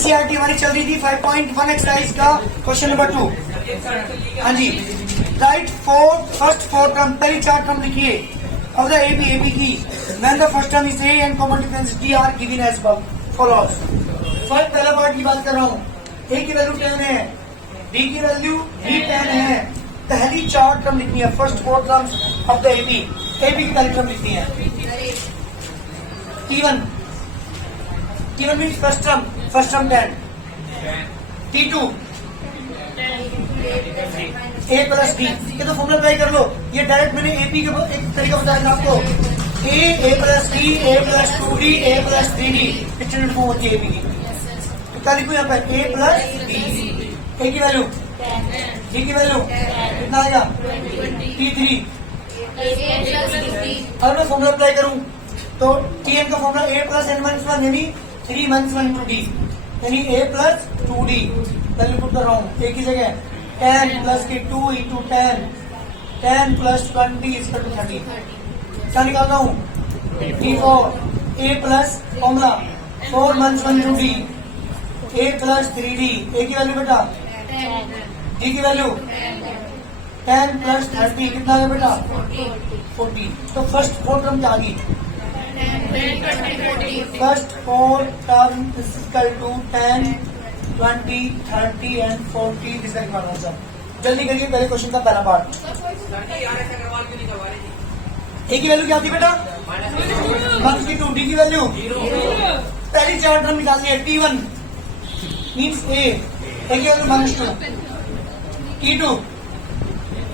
NCERT हमारी चल रही थी 5.1 एक्सरसाइज का क्वेश्चन नंबर 2। हाँ जी, राइट फर्स्ट फोर टर्म, पहली चार टर्म लिखिए of the AB की when the first term is A and common difference D are given as follows। First पहला पार्ट की बात कर रहा हूँ। A की वैल्यू 10 है, B की वैल्यू भी 10 है। पहली चार टर्म लिखनी है, first four terms of the AB की पहली टर्म लिखनी है। T1 means first term 10। T2 A plus D, ये तो फॉर्मूला अप्लाई कर लो। ये डायरेक्ट मैंने AP का एक तरीका बताया था आपको। A plus D, A plus 2D, A plus 3D extended form होती है AP की। तो क्या लिखूं यहाँ पर A प्लस D। A की वैल्यू, D की वैल्यू कितना आएगा T3। अगर मैं फॉर्मूला अप्लाई करूं तो Tn का फॉर्मूला A प्लस n-1 यानी 3-1 इंटू D यानी A plus 2D। Value put कर रहा हूँ A की जगह 10 प्लस की 2 इंटू 10 प्लस 20 इसका 30। क्या निकाल रहा हूँ T4 A plus formula 4-1 into D A plus 3D। A की वैल्यू बेटा D की वैल्यू 10 प्लस 30 कितना है बेटा 40। तो फर्स्ट फोर टर्म क्या आ गई? First four term is equal to 10, 20, 30 and 40 इसका निकालना आंसर। जल्दी करिए, पहले क्वेश्चन का पहला पार्ट। ए की वैल्यू क्या थी बेटा? -2। डी की वैल्यू पहली चार टर्म निकालनी है। T1 मीन्स A की वैल्यू -2। T2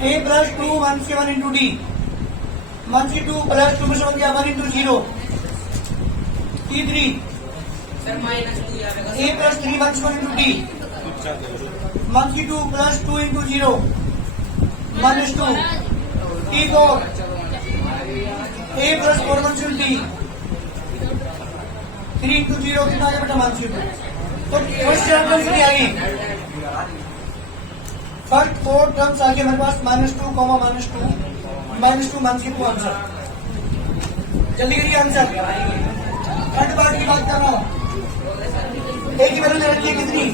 A प्लस 2 1 से 1 इंटू D 1 की 2 प्लस 2 में से 1 गया 1 इंटू 0। T3 A प्लस 3 1 से 1 इंटू D 1 की 2 plus 2 into 0 -2। T4 A plus 4 1 से D 3 इंटू 0 कितना आ गया बेटा -2। तो फर्स्ट टर्म से आ गई, फर्स्ट फोर टर्म्स आ गए हमारे पास -2, -2 -2 आंसर। जल्दी करिए आंसर। थर्ड पार्ट की बात कर रहा हूँ। ए की वैल्यू ले रखी है कितनी?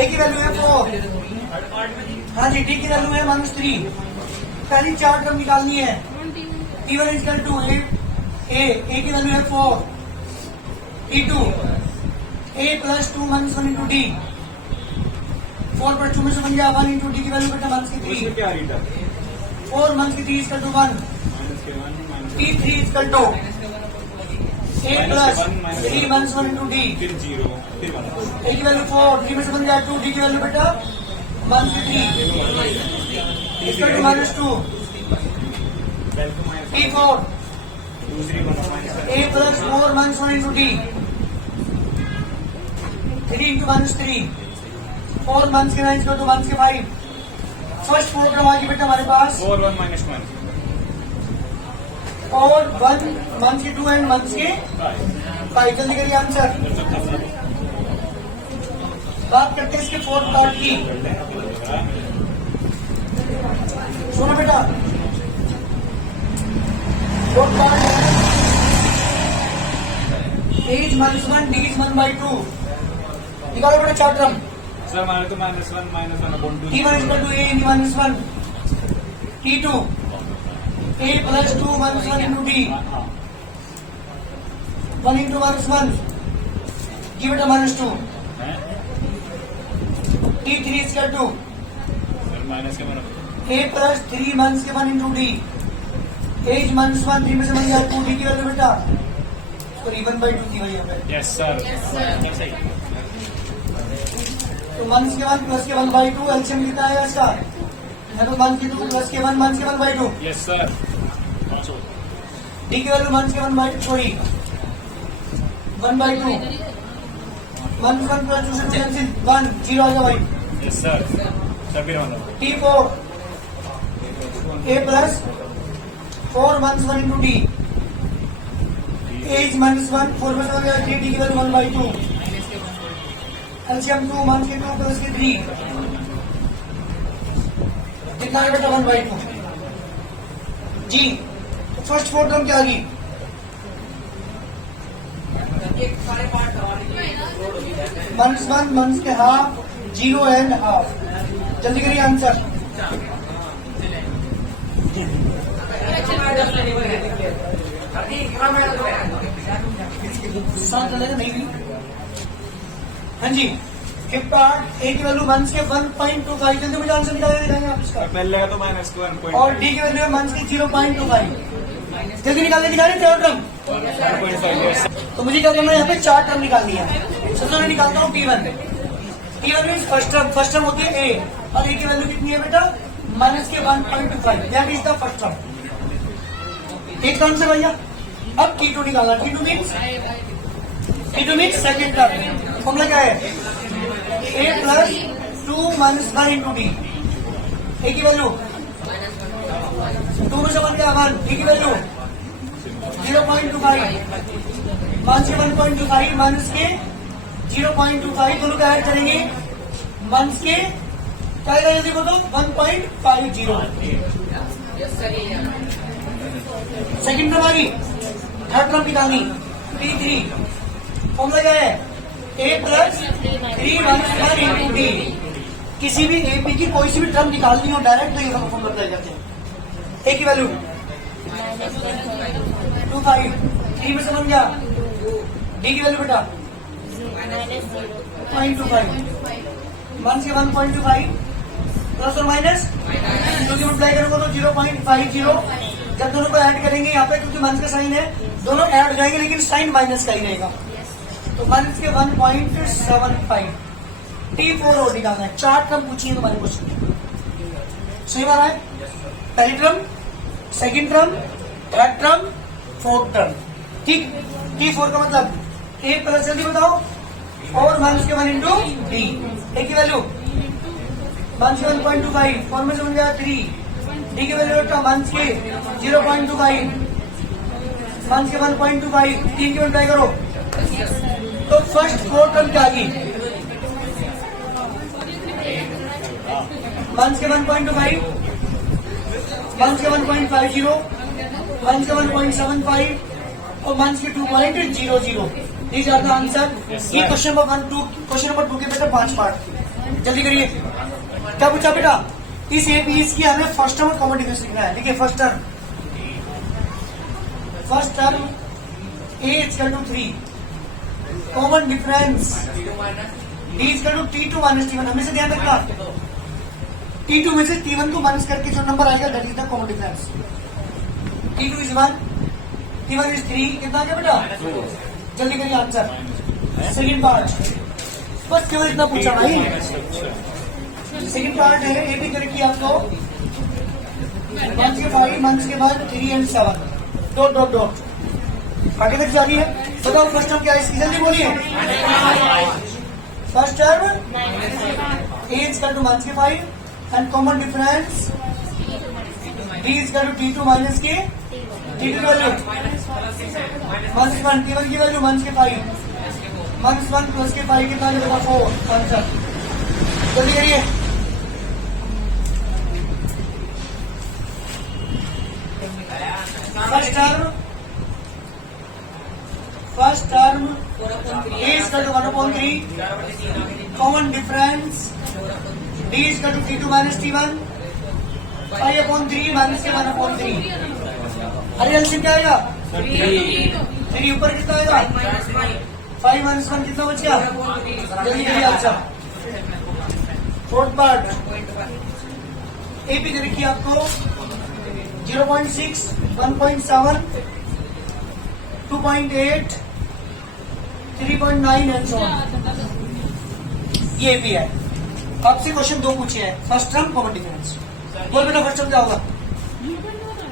ए की वैल्यू है 4। हाँ जी, डी की वैल्यू है -3। पहली चार टर्म निकालनी है। T1 इज इक्वल टू ए की वैल्यू है 4। T2 A plus 2 1 into D 4 plus 2 में से बन गया 1 इंटू D की वैल्यू बेटा -3। 4 -3 is equal to 1। T3 is equal to A plus 3 1 into D A की वैल्यू 4, 3 में से बन गया 2, D की वैल्यू बेटा -3 equal to -2। T4 A plus 4 1 into D 3 into -3 4 1 के 9 इक्वल टू 1 के 5। फर्स्ट फोर टर्म आ गई बेटा हमारे पास 4 1 -1 और 1 के 2 एंड 1 के 5। जल्दी करिए आंसर। बात करते हैं इसके फोर्थ पार्ट की। सुनो बेटा, फोर्थ पार्ट है A is -1 D is 1/2। निकालो बेटा चार टर्म। सर हमारे तो -1 T1 equal to A into -1। T2 A plus 2 1 into D 1 into -1 give it -2। T3 equal to A plus 3 1 के 1 इंटू D A इज -1, 3 में से बन गया 2, D की वैल्यू बेटा सॉरी 1/2 थी वही पे। Yes sir. तो 1 के 1 प्लस के 1/2 एलसीएम कितना है इसका? तो 1 के 2 प्लस के 1 के 1/2। Yes sir. डी की वैल्यू 1 के 1/2 सॉरी 1/2 1 प्लस 2 से कैंसिल 1 0 आ गया भाई। Yes sir. सभी T4 A plus 4 1 into D A is -1 4 में से हो गया 3 D की वैल्यू 1/2 एलसीएम 2 1 के 2 प्लस के 3 कितना है बेटा 1/2 जी। फर्स्ट फोर टर्म क्या आ गई? -1 माइनस के हाफ 0 एंड हाफ। जल्दी करिए आंसर। साथ चलेगा नहीं भी। हाँ जी, फिफ्थ पार्ट ए की वैल्यू माइनस के 1.25। जल्दी मुझे आंसर निकालेंगे आप इसका। पहले का तो माइनस के 1.5 और डी की वैल्यू है माइनस के 0.25। जल्दी निकालने की थर्ड टर्म। 1.5। तो मुझे क्या करना है, यहाँ पे 4 टर्म निकालनी है। सबसे मैं निकालता हूँ T1 मीन्स फर्स्ट टर्म होती है ए, और ए की वैल्यू कितनी है बेटा, माइनस के 1.25। That is the first term. एक टर्म से भैया अब T2 निकालना। T2 means second term. Formula क्या है, a plus 2 minus 1 into D. A की वैल्यू 2 में से 1 गया 1। डी की वैल्यू 0.25 माइनस के 1.25 माइनस के 0.25 दोनों का ऐड करेंगे। माइनस के क्या आएगा जल्दी बताओ, 1.50। सेकेंड टर्म आ गई। थर्ड टर्म निकालनी T3। फॉर्मूला क्या है, a plus 3 minus 1 into D. किसी भी ए पी की कोई सी भी टर्म निकालनी हो डायरेक्ट तो ये फॉर्मूला अप्लाई करते हैं। ए की वैल्यू 25, 3 में से 1 गया। डी की वैल्यू बेटा 0.25 माइनस के 1.25 प्लस और माइनस क्योंकि मल्टीप्लाई करूंगा तो 0.50। जब दोनों को ऐड करेंगे यहाँ पे, क्योंकि माइनस का साइन है, दोनों ऐड हो जाएंगे लेकिन साइन माइनस का ही रहेगा। तो माइनस के 1.75। T4 और निकालना है। 4 टर्म पूछिए तुम्हारे क्वेश्चन। सही बात है, पहली term, second term, third term, fourth term. ठीक। T4 का मतलब ए प्लस, जल्दी बताओ, और माइनस के 1 इंटू डी। ए की वैल्यू माइनस के 1.25, 4 में से 1 गया 3। डी की वैल्यू माइनस के 0.25 माइनस के 1.25। 3 की मल्टीप्लाई करो तो फर्स्ट 4 टर्म क्या आ गई, माइनस के 1.25 माइनस के 1.50 माइनस के 1.75 और माइनस के 2.00। These are the answer. ये क्वेश्चन नंबर 2 के बेटा 5 पार्ट। जल्दी करिए। क्या पूछा बेटा, इस ए बी की हमें फर्स्ट टर्म और कॉमन डिफरेंस लिखना है। देखिए first term a equal to 3, common difference d equal to T2 minus T1। हमेशा ध्यान रखना, T2 में से T1 को माइनस करके जो नंबर आएगा that is the common difference. T2 is 1, T1 is 3। कितना आ गया बेटा, जल्दी करिए आंसर। सेकंड पार्ट बस केवल इतना पूछा भाई। सेकंड पार्ट है ए बी करेक्ट किया आपको। माइनस के 5 माइनस के बाद 3 एंड 7 डॉट डॉट डॉट आगे तक जारी है। बताओ फर्स्ट टर्म क्या है इसकी, जल्दी बोलिए। First term a equal to minus के 5 and common difference d equal to T2 minus के T2 वैल्यू माइनस 1, T1 की वैल्यू माइनस के 5 माइनस 1 प्लस के 5 कितना मिलेगा 4 आंसर। जल्दी करिए। First term a equal to 1/3 common difference d equal to T2 minus T1 5/3 minus के 1/3। अरे एलसीएम क्या आएगा 3 ऊपर कितना आएगा 5 माइनस 1 कितना बच गया, जल्दी करिए answer. Fourth part A P दे रखिए आपको 0.6 1.7 2.8 3.9 एंड सो ऑन। ये भी है। आपसे क्वेश्चन 2 पूछे हैं। First term common difference. बोल बेटा फर्स्ट टर्म क्या होगा,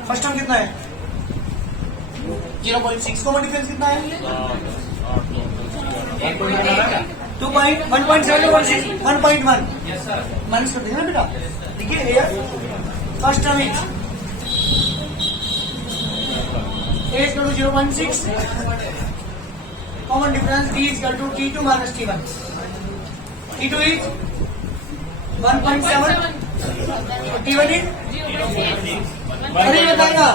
फर्स्ट टर्म कितना है 0.6, कॉमन डिफरेंस कितना है 2.1.7 1.1 माइनस कर देंगे ना बेटा। देखिए first term is A is equal to 0.6 common difference D is equal to T2 minus T1. T2 is 1.7 T1 is अरे बताएगा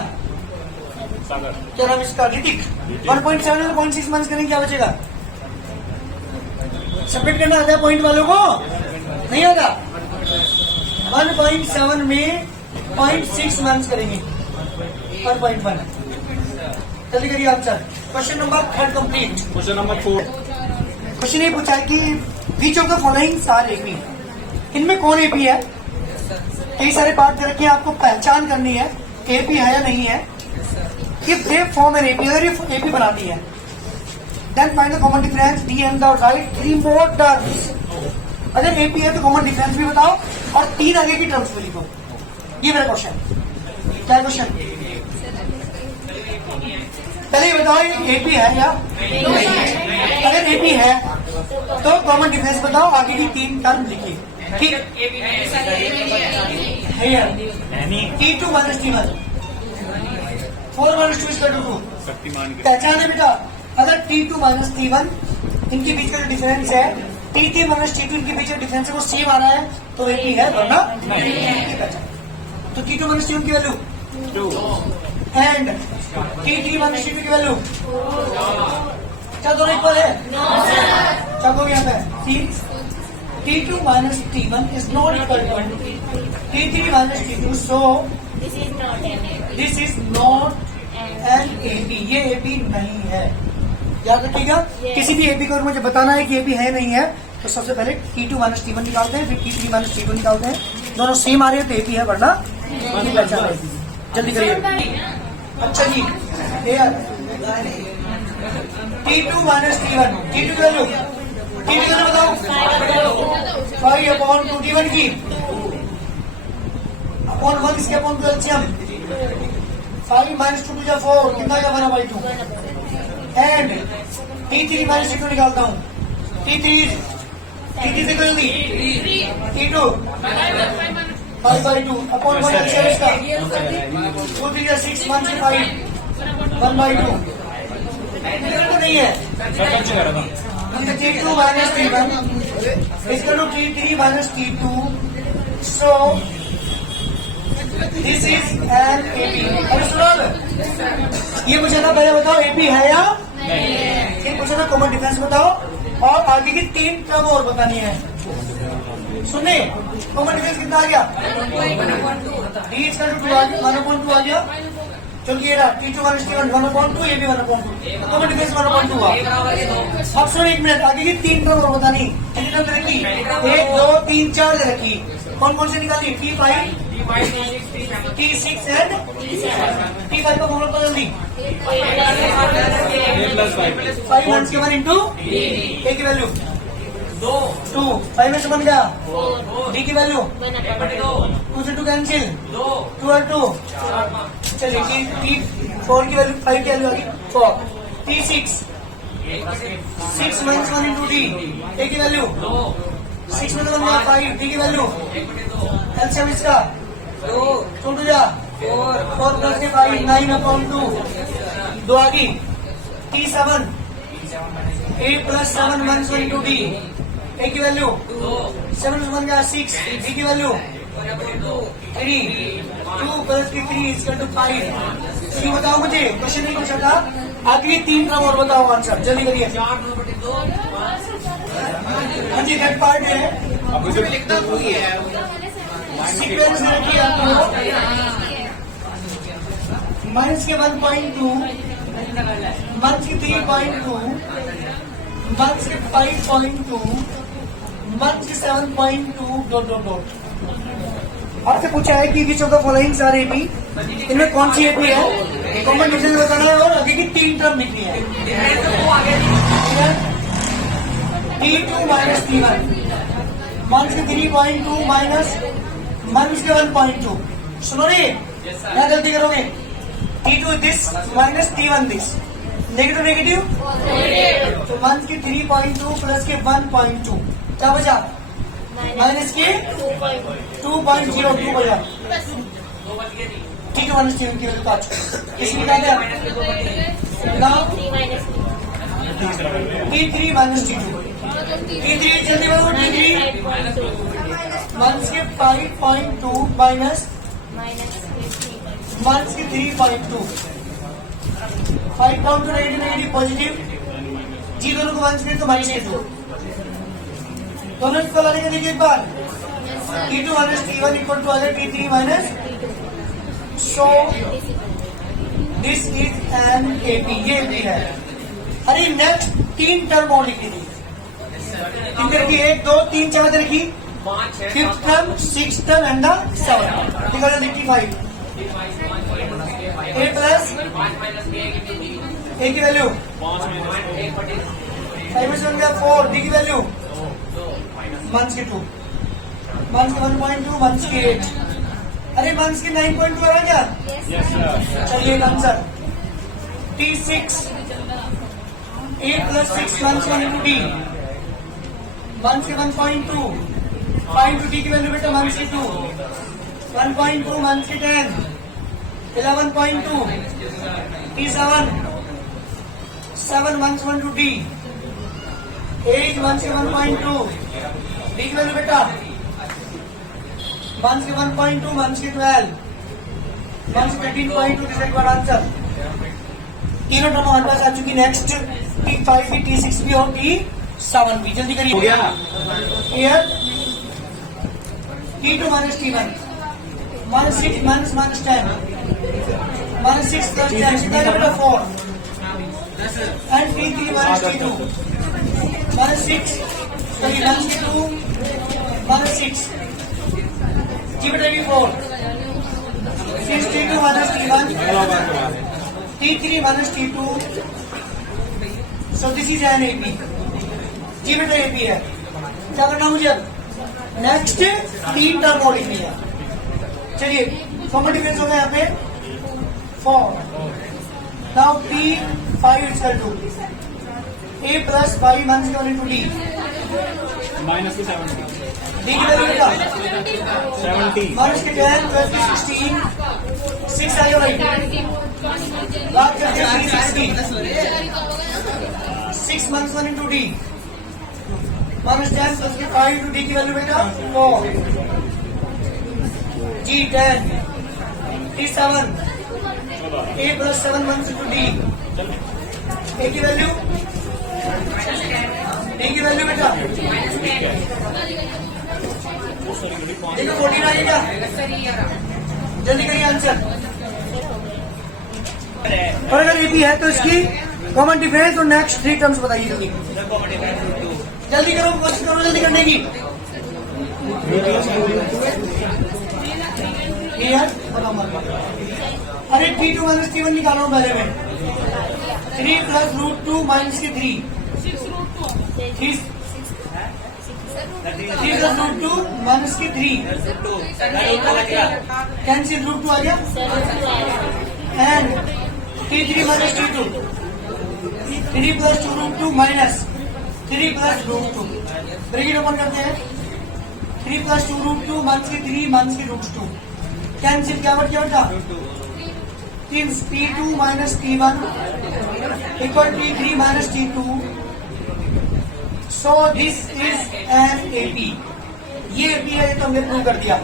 सागर क्या नाम इसका? ऋतिक। 1.7 और 0.6 मंथ करेंगे, क्या बचेगा? सबमिट करना आता है पॉइंट वालों को? नहीं आता? 1.7 में 0.6 मंथ करेंगे और 0.1। जल्दी करिए आप sir. Question number 3 complete. Question number 4 question ये पूछा है कि which of the following are AP, इनमें कौन एपी है? कई सारे पार्ट दे रखे हैं, आपको पहचान करनी है एपी है या नहीं है। If they form an AP, अगर ये एपी बनाती है, then find the common difference d and the write 3 more terms. अगर एपी है तो कॉमन डिफरेंस भी बताओ और 3 आगे की टर्म्स भी लिखो। ये मेरा क्वेश्चन। क्या क्वेश्चन? पहले ये बताओ ये एपी है या नहीं? अगर एपी है तो कॉमन डिफरेंस बताओ, आगे की 3 टर्म लिखिए। ठीक है? T2 minus T1, 4 minus 2 is equal to 2। Shaktimaan के पहचान है बेटा, अगर T2 minus T1 इनके बीच का जो डिफरेंस है, T3 minus T2 इनके बीच का डिफरेंस है, वो सेम आ रहा है तो एपी है, वरना नहीं। तो T2 minus T1 की value 2 and T3 minus T2 की वैल्यू क्या दोनों इक्वल है? क्या हो गया पे? T2 minus T1 is not equal to T3 minus T2, so This is not an AP. this is not an AP। ये AP नहीं है, याद रखिएगा। Yes. किसी भी AP को अगर मुझे बताना है कि AP है नहीं है तो सबसे पहले T2 minus T1 निकालते हैं, फिर T3 minus T2 निकालते हैं। दोनों सेम आ रहे हैं तो AP है, वरना नहीं पहचान है। जल्दी करिए। अच्छा जी, T2 minus T1, T2 की वैल्यू बताओ। 5/2 T1 की अपॉन 1 इसके अपॉन 2 एलसीएम। 5 minus 2 to 4 कितना का 1/2 एंड T3 minus T2 निकालता हूँ। T3 से कोई नहीं, T2 5/2 अपॉन 1 एलसीएम इसका 2 3 6 1 से 5 1/2 नहीं है। T2 minus T1 is equal to T3 minus T2, so this is an AP। और सुनो, ये पूछा था पहले बताओ AP है या नहीं? ये पूछा था कॉमन डिफरेंस बताओ और आगे की 3 टर्म और बतानी है। सुनिए, कॉमन डिफरेंस कितना आ गया? D is equal to 2 आ गया, 1/2 आ गया। चलो ये रहा T2 minus T1 1/2, ये भी 1/2, कॉमन डिफरेंस 1/2 हुआ। अब सुनो 1 मिनट, आगे की 3 टर्म और बतानी। कितनी टर्म दे रखी? 1 2 3 4 दे रखी। कौन कौन से निकाली? T5 T6 एंड T5 का फॉर्मूला पता जल्दी। 5 1 1 इंटू A की वैल्यू 2, 5 में से बन गया। D की वैल्यू 2 से 2 कैंसिल, 2 और 2। चलिए T4 की वैल्यू 5 की वैल्यू आ गई 4। T6 6 minus 1 into D, A की वैल्यू 6 में से बन गया 5, D की वैल्यू एलसीएम इसका 2 2 जा 4 प्लस के 5 9/2 2 आ गई। T7 8 plus 7 1 into D, A की वैल्यू 7 1 का 6, D की वैल्यू 3, 2 प्लस की 3 इक्वल टू 5। ये बताओ मुझे, क्वेश्चन नहीं पूछा था, आगे 3 टर्म और बताओ आंसर, जल्दी करिए। हाँ जी, नेक्स्ट पार्ट है सीक्वेंस देखिए आपको माइनस के 1.2, माइनस के 3.2, माइनस के 5.2, माइनस के 7.2 डॉट डॉट डॉट। आपसे पूछा है कि which of the following are AP, इनमें कौन सी एपी है, कॉमन डिफरेंस बताना है और आगे की 3 टर्म लिखनी है। T2 minus T1, माइनस के 3.2 माइनस माइनस के 1.2। सुनो रे, क्या गलती करोगे? T2 this minus T1 this, negative negative तो माइनस के 3.2 प्लस के 1.2 क्या बचा? माइनस के 2.02 बचा। T2 माइनस T1 की वैल्यू 5, इसमें क्या गया? T3 माइनस T2, T3 जल्दी बोलो, T3 माइनस के 5.2 माइनस माइनस के 3.2 5 डाउन टू नेगेटिव पॉजिटिव, जी दोनों को 1 से तो -2, दोनों इसको लाने के देखिए एक बार, T2 minus T1 equal to other T3 minus, so this is an AP, ये AP है। अरे नेक्स्ट 3 टर्म और लिखी थी, इनके की 1 2 3 4 लिखी, 5th term 6th term and the 7th because of 5 a plus a की वैल्यू 5 में 4, d की वैल्यू 1 से 2, 1 से 1.2, 1 से 8, अरे 1 से 9.2 आ रहा क्या? चलिए आंसर T6 a plus 6 1 से 1 into d, 1 से 1.2, 5 to d की वैल्यू बेटा 1 से 2, 1.2 1 से 10, 11.2, T7 7 1 से 1 to d, 8 1 से 1.2, d की वैल्यू बेटा 1 से 1.2, 1 से 12, 1 से 13.2, दिस इज आंसर। तीनों टर्म हमारे पास आ चुकी, नेक्स्ट T5 भी, T6 भी और T7 भी, जल्दी करिए। हो गया Here T2 minus T1 minus 6 minus 10 minus 6 plus 10 कितना है बेटा 4 and T3 minus T2 minus 6 sorry minus T2 minus 6 जी बेटा भी 4 6 T2 minus T1 T3 minus T2, so this is an AP, जी बेटा AP है। क्या करना मुझे अब? नेक्स्ट 3 टर्म और लिखनी है। चलिए कॉमन डिफरेंस हो गया यहाँ पे 4, now T5 equal to a plus 5 1 से 1 into d, -70 d की वैल्यू बेटा 70 माइनस के 10 प्लस के 16 6 आएगा भाई, बात करते हैं 360 6 minus 1 into d minus 10 plus के 5 into d की वैल्यू बेटा 4, g 10, T7 a plus 7 1 into d, a की वैल्यू d की वैल्यू बेटा देखो 14 आएगा, जल्दी करिए आंसर। और अगर एपी है तो इसकी कॉमन डिफरेंस और नेक्स्ट 3 टर्म्स बताइए जल्दी, जल्दी करो, कोशिश करो जल्दी करने की। अरे T2 माइनस T1 निकालो पहले में, 3 प्लस √2 माइनस के 3 प्लस √2 माइनस के 3 कैंसिल √2 आ गया and T3 minus T2 3 plus 2 √2 minus 3 plus √2 bracket open करते हैं, 3 प्लस 2 √2 माइनस के 3 माइनस के √2 कैंसिल, क्या बचा T2 minus T1 equal T3 minus T2, so this is an AP, ये AP है, ये तो हमने प्रूव कर दिया।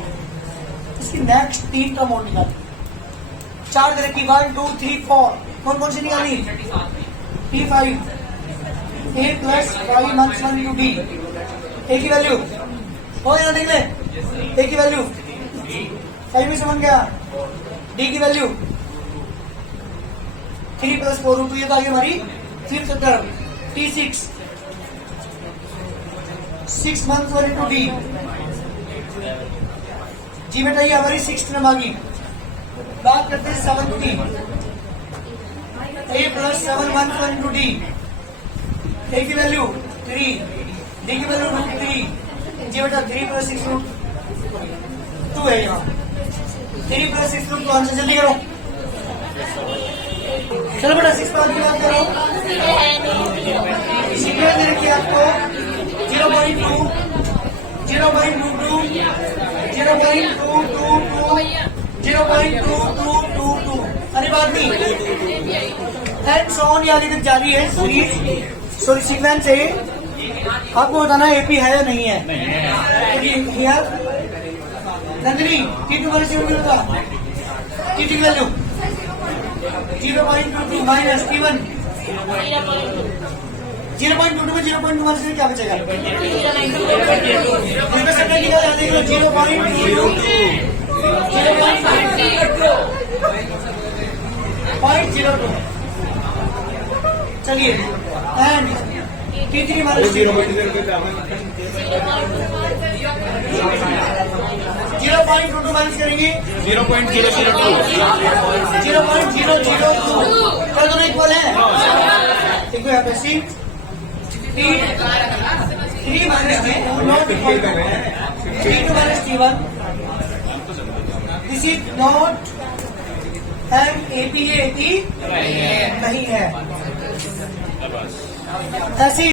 इसकी नेक्स्ट 3 टर्म और निकाली, 4 तरह की 1 2 3 4, कौन कौन सी निकाली? T5 a plus 5 1 into d, a की वैल्यू हो यहाँ देख ले, a की वैल्यू 5 में समझ गया, d की वैल्यू 3 प्लस 4 √2, ये तो आगे हमारी 5th term. T6 6 1 into d, जी बेटा ये हमारी 6th टर्म आ गई। बात करते हैं 7th की, a plus 7 1 into d, a की वैल्यू 3, d की वैल्यू √3, जी बेटा 3 प्लस 6 √2 है यहाँ, 3 प्लस 6 √2 आंसर, जल्दी करो। चलो बेटा 6 पर की बात करो, सीक्वेंस दे रखी है आपको 0.2 0.22 0.222 अरे बात नहीं एंड सो ऑन, यहाँ तक जारी है सीरीज, सॉरी सीक्वेंस है। आपको बताना एपी है या नहीं है। नंदिनी T2 वाले से होगा T2 की वैल्यू 0.22 माइनस T1 0.22 में 0.2 माइनस करेंगे क्या बचेगा? इसमें सेकंड निकाल यहाँ देख लो 0.02 चलिए एंड T3 माइनस 0.22 माइनस करेंगे 0.002 0.002 क्या दोनों इक्वल है? देखो यहाँ पे सी T3 minus T2 not equal T2 minus T1 this is not and APA नहीं है ऐसी